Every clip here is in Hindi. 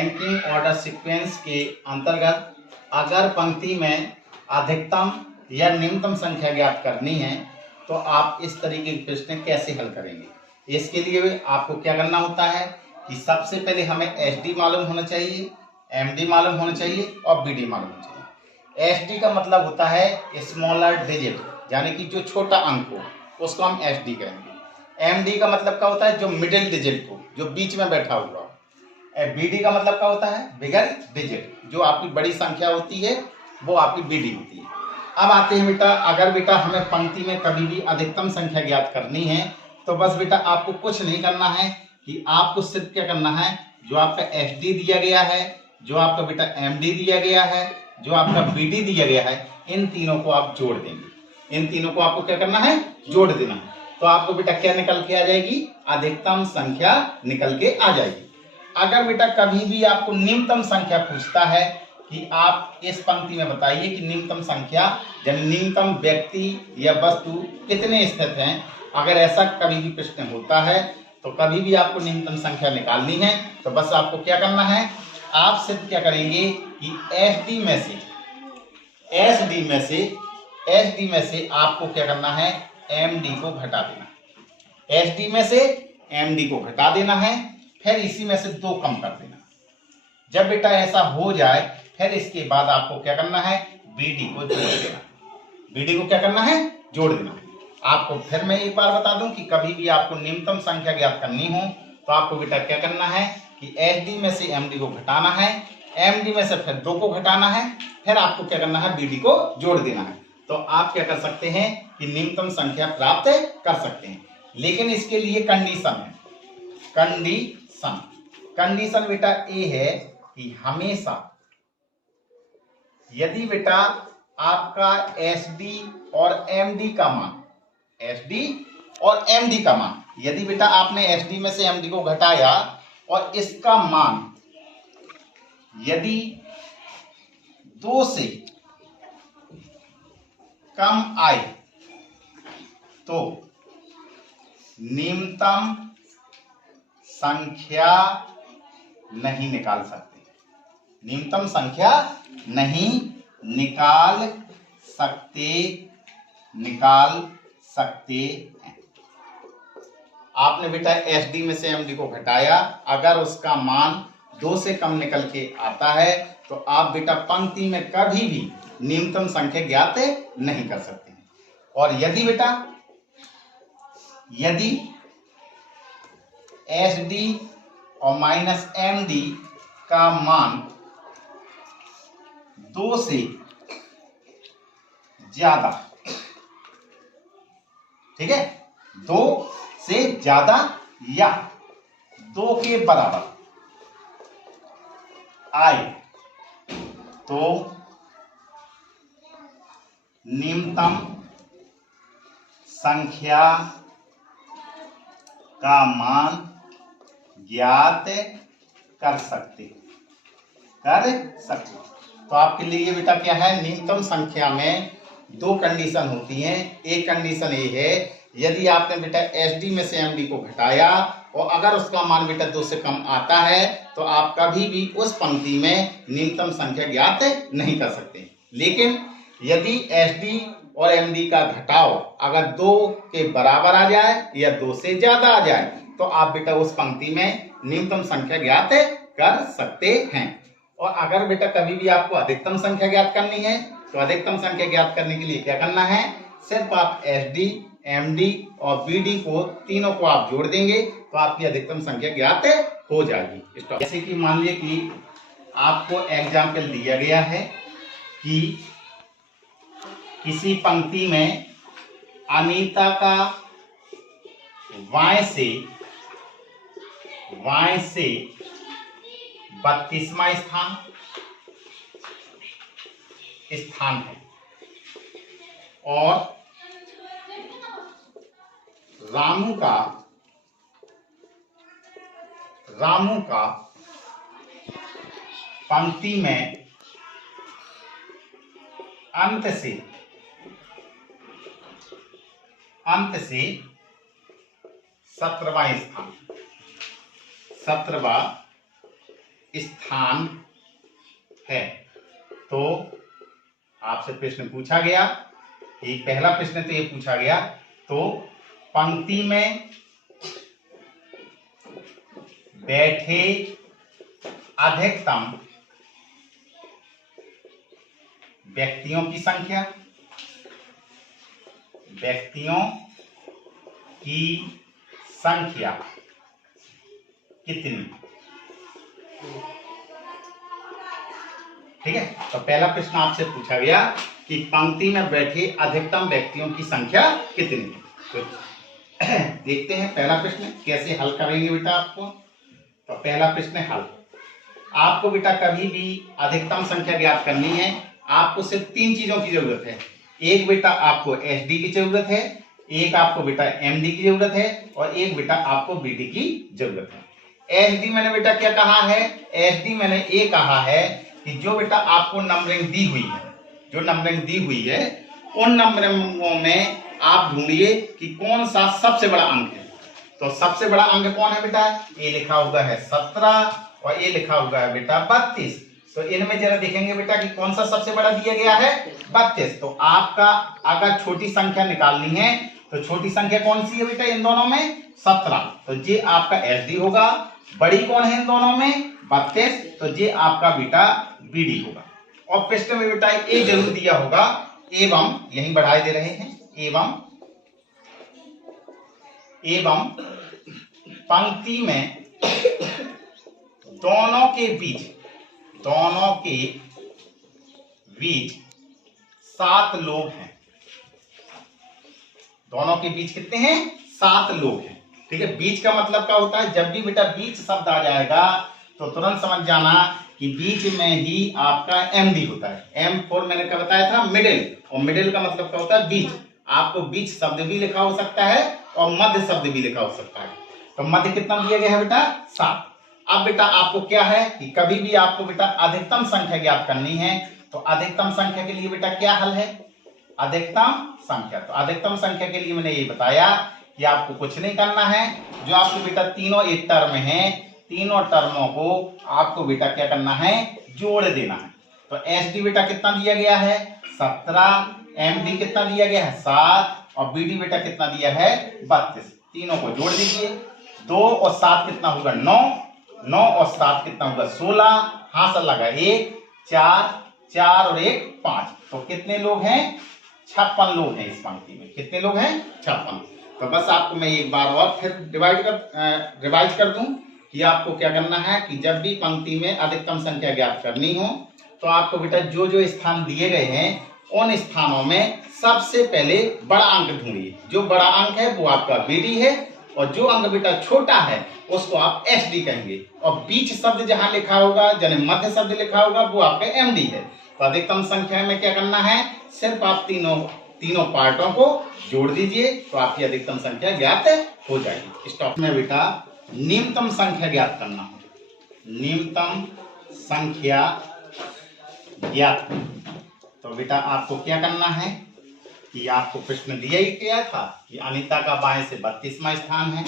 रैंकिंग ऑर्डर सीक्वेंस के अंतर्गत अगर पंक्ति में अधिकतम या निम्नतम संख्या ज्ञात करनी है तो आप इस तरीके के प्रश्न कैसे हल करेंगे। इसके लिए आपको क्या करना होता है कि सबसे पहले हमें एसडी मालूम होना चाहिए, एमडी मालूम होना चाहिए और बीडी मालूम होना चाहिए। एसडी का मतलब होता है स्मॉलर डिजिट, यानी कि जो छोटा अंक हो उसको हम एसडी कहेंगे। एमडी का मतलब क्या होता है, जो मिडिल डिजिट हो, जो बीच में बैठा हुआ हो। बीडी का मतलब क्या होता है, बिगर डिजिट, जो आपकी बड़ी संख्या होती है वो आपकी बीडी होती है। अब आते हैं बेटा, अगर बेटा हमें पंक्ति में कभी भी अधिकतम संख्या ज्ञात करनी है तो बस बेटा आपको कुछ नहीं करना है कि आपको सिर्फ क्या करना है, जो आपका एसडी दिया गया है, जो आपका बेटा एमडी दिया गया है, जो आपका बीडी दिया गया है, इन तीनों को आप जोड़ देंगे। इन तीनों को आपको क्या करना है, जोड़ देना है। तो आपको बेटा क्या निकल के आ जाएगी, अधिकतम संख्या निकल के आ जाएगी। अगर बेटा कभी भी आपको निम्नतम संख्या पूछता है कि आप इस पंक्ति में बताइए कि निम्नतम संख्या यानी निम्नतम व्यक्ति या वस्तु कितने स्थित हैं, अगर ऐसा कभी भी प्रश्न होता है तो कभी भी आपको निम्नतम संख्या निकालनी है तो बस आपको क्या करना है, आप सिर्फ क्या करेंगे कि एसडी में से आपको क्या करना है, एमडी को घटा देना। एसडी में से एमडी को घटा देना है, फिर इसी में से 2 कम कर देना। जब बेटा ऐसा हो जाए फिर इसके बाद आपको क्या करना है, बीडी को जोड़ देना। बीडी को क्या करना है, जोड़ देना। आपको फिर मैं एक बार बता दूं कि कभी भी आपको निम्नतम संख्या ज्ञात करनी हो तो आपको बेटा क्या करना है कि एसडी में से एमडी को घटाना है, एमडी में से फिर 2 को घटाना है, फिर आपको क्या करना है, बीडी को जोड़ देना है। तो आप क्या कर सकते हैं कि निम्नतम संख्या प्राप्त कर सकते हैं। लेकिन इसके लिए कंडीशन है। कंडीशन बेटा ये है कि हमेशा यदि बेटा आपका एसडी और एमडी का मान, यदि बेटा आपने एसडी में से एमडी को घटाया और इसका मान यदि 2 से कम आए तो निम्नतम संख्या नहीं निकाल सकते। निम्नतम संख्या नहीं निकाल सकते हैं। आपने बेटा एसडी में से एमडी को घटाया, अगर उसका मान 2 से कम निकल के आता है तो आप बेटा पंक्ति में कभी भी निम्नतम संख्या ज्ञात नहीं कर सकते हैं। और यदि एसडी और माइनस एमडी का मान 2 से ज्यादा, ठीक है, 2 से ज्यादा या 2 के बराबर आए तो निम्नतम संख्या का मान ज्ञात कर सकते। तो आपके लिए बेटा क्या है, निम्नतम संख्या में 2 कंडीशन होती हैं। एक कंडीशन ये है, यदि आपने बेटा एसडी में से एमडी को घटाया और अगर उसका मान बेटा 2 से कम आता है तो आप कभी भी उस पंक्ति में निम्नतम संख्या ज्ञात नहीं कर सकते। लेकिन यदि एसडी और एमडी का घटाव अगर 2 के बराबर आ जाए या 2 से ज्यादा आ जाए तो आप बेटा उस पंक्ति में निम्नतम संख्या ज्ञात कर सकते हैं। और अगर बेटा कभी भी आपको अधिकतम संख्या ज्ञात करनी है तो अधिकतम संख्या ज्ञात करने के लिए क्या करना है, सिर्फ आप एसडी, एमडी और बीडी को तीनों को आप जोड़ देंगे तो आपकी अधिकतम संख्या ज्ञात हो जाएगी। जैसे कि मान लीजिए कि आपको एग्जाम्पल दिया गया है कि किसी पंक्ति में अनीता का वाय से 32वां स्थान है और रामू का पंक्ति में अंत से 17वां स्थान, 17वां स्थान है। तो आपसे प्रश्न पूछा गया, एक पहला प्रश्न तो ये पूछा गया, तो पंक्ति में बैठे अधिकतम व्यक्तियों की संख्या, व्यक्तियों की संख्या कितनी? ठीक है, तो पहला प्रश्न आपसे पूछा गया कि पंक्ति में बैठे अधिकतम व्यक्तियों की संख्या कितनी? तो देखते हैं पहला प्रश्न कैसे हल करेंगे बेटा आपको। तो पहला प्रश्न हल, आपको बेटा कभी भी अधिकतम संख्या ज्ञात करनी है, आपको सिर्फ तीन चीजों की जरूरत है। एक बेटा आपको एसडी की जरूरत है, एक आपको बेटा एमडी की जरूरत है, और एक बेटा आपको बीडी की जरूरत है। एसडी मैंने बेटा क्या कहा है? एसडी मैंने ये कहा है कि जो बेटा आपको नंबरिंग दी हुई है, जो नंबरिंग दी हुई है, उन नंबरिंगों में आप ढूंढिए कि कौन सा सबसे बड़ा अंक है। तो सबसे बड़ा अंक कौन है बेटा? ये लिखा हुआ है 17 और ये लिखा हुआ है बेटा 32। तो इनमें जरा देखेंगे बेटा कि कौन सा सबसे बड़ा दिया गया है? 32। तो आपका अगर छोटी संख्या निकालनी है तो छोटी संख्या कौन सी है बेटा इन दोनों में? 17। तो ये आपका एसडी होगा। बड़ी कौन है इन दोनों में? 32। तो ये आपका बेटा बीडी होगा। और प्रश्न में बेटा ए जरूर दिया होगा, एवं यही बढ़ाए दे रहे हैं, एवं पंक्ति में दोनों के बीच 7 लोग हैं। दोनों के बीच कितने हैं? 7 लोग हैं। ठीक है, बीच का मतलब क्या होता है? जब भी बेटा बीच शब्द आ जाएगा तो तुरंत समझ जाना कि बीच में ही आपका एमडी होता है। एम फॉर मैंने क्या बताया था? मिडिल। और मिडिल का मतलब क्या होता है? बीच। आपको बीच शब्द भी लिखा हो सकता है और मध्य शब्द भी लिखा हो सकता है। तो मध्य कितना दिया गया है बेटा? 7। अब बेटा आपको क्या है कि कभी भी आपको बेटा अधिकतम संख्या ज्ञात करनी है, तो अधिकतम संख्या के लिए बेटा क्या हल है? अधिकतम संख्या। तो अधिकतम संख्या के लिए मैंने ये बताया कि आपको कुछ नहीं करना है, जो आपको बेटा तीनों एक टर्म है, तीनों टर्मों को आपको बेटा क्या करना है? जोड़ देना है। तो एसडी बेटा कितना दिया गया है? 17। एमडी कितना दिया गया है? 7। और बीडी बेटा कितना दिया है? 32। तीनों को जोड़ दीजिए। 2 और 7 कितना होगा? 9। 9 और 7 कितना होगा? 16। हाथ लगा 1, 4 और 1 5। तो कितने लोग हैं? 56 लोग हैं इस पंक्ति में। कितने लोग हैं? 56। तो बस आपको मैं एक बार और फिर रिवाइज कर दूं कि आपको क्या करना है कि जब भी पंक्ति में अधिकतम संख्या ज्ञात करनी हो, तो आपको बेटा जो जो स्थान दिए गए हैं उन स्थानों में सबसे पहले बड़ा अंक ढूंढिए। जो बड़ा अंक है वो आपका बीडी है, और जो अंक बेटा छोटा है उसको आप एसडी कहेंगे। और बीच शब्द जहां लिखा होगा, यानी मध्य शब्द लिखा होगा, वो आपका एमडी है। तो अधिकतम संख्या में क्या करना है? सिर्फ आप तीनों पार्टों को जोड़ दीजिए, तो आपकी अधिकतम संख्या ज्ञात हो जाएगी। स्टॉप में बेटा न्यूनतम संख्या ज्ञात करना हो, न्यूनतम संख्या ज्ञात। तो बेटा आपको क्या करना है कि आपको प्रश्न दिया ही गया था कि अनीता का बाएं से 32वां स्थान है,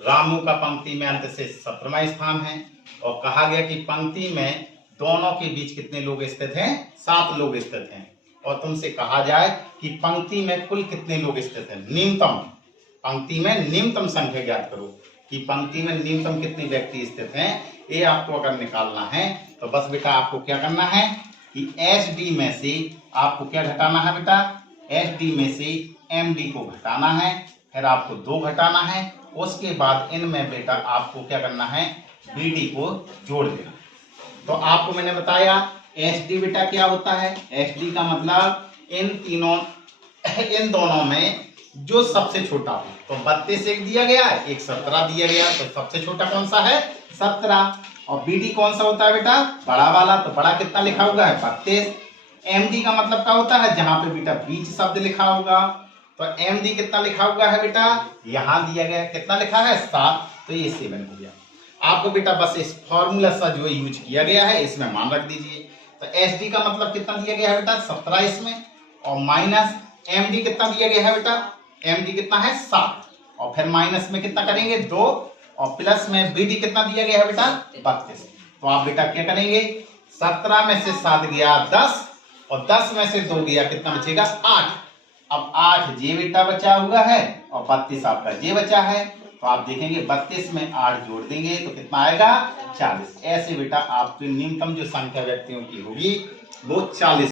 रामू का पंक्ति में अंत से 17वां स्थान है, और कहा गया कि पंक्ति में दोनों के बीच कितने लोग स्थित हैं? 7 लोग स्थित हैं। और तुमसे कहा जाए कि पंक्ति में कुल कितने लोग स्थित हैं? न्यूनतम, पंक्ति में न्यूनतम संख्या ज्ञात करो कि पंक्ति में न्यूनतम कितने व्यक्ति स्थित हैं। ये आपको अगर निकालना है तो बस बेटा आपको क्या करना है कि एसडी में से आपको क्या घटाना है बेटा? एसडी में से एमडी को घटाना है, फिर आपको 2 घटाना है, उसके बाद इनमें बेटा आपको क्या करना है? बीडी को जोड़ देना। तो आपको मैंने बताया एसडी बेटा क्या होता है? एसडी का मतलब इन दोनों में जो सबसे छोटा हो। तो 32 एक दिया गया है, एक 17 दिया गया, तो सबसे छोटा कौन सा है? 17। और बीडी कौन सा होता है बेटा? बड़ा वाला। तो बड़ा कितना लिखा हुआ है? 32। एमडी का मतलब क्या होता है? जहां पे बेटा बीच शब्द लिखा होगा। तो एमडी कितना लिखा हुआ है बेटा? यहां दिया गया कितना लिखा है? 7। तो ये 7 हो गया। आपको बेटा बस इस फॉर्मूला सा जो यूज किया गया है इसमें मान रख दीजिए। तो एसडी का मतलब कितना दिया गया है बेटा? 17 इसमें, और माइनस एमडी कितना दिया गया है बेटा? एमडी कितना है? 7। और फिर माइनस में कितना करेंगे? 2, और प्लस में बीडी कितना दिया गया है बेटा? 32। तो आप बेटा क्या करेंगे, 17 में से 7 गया 10 और 10 में से 2 गया, कितना बचेगा 8। अब 8 जे बेटा बचा हुआ है और 32 आपका जे बचा है, तो आप देखेंगे 32 में 8 जोड़ देंगे तो कितना आएगा 40। ऐसे बेटा आपकी न्यूनतम जो संख्या व्यक्तियों की होगी वो 40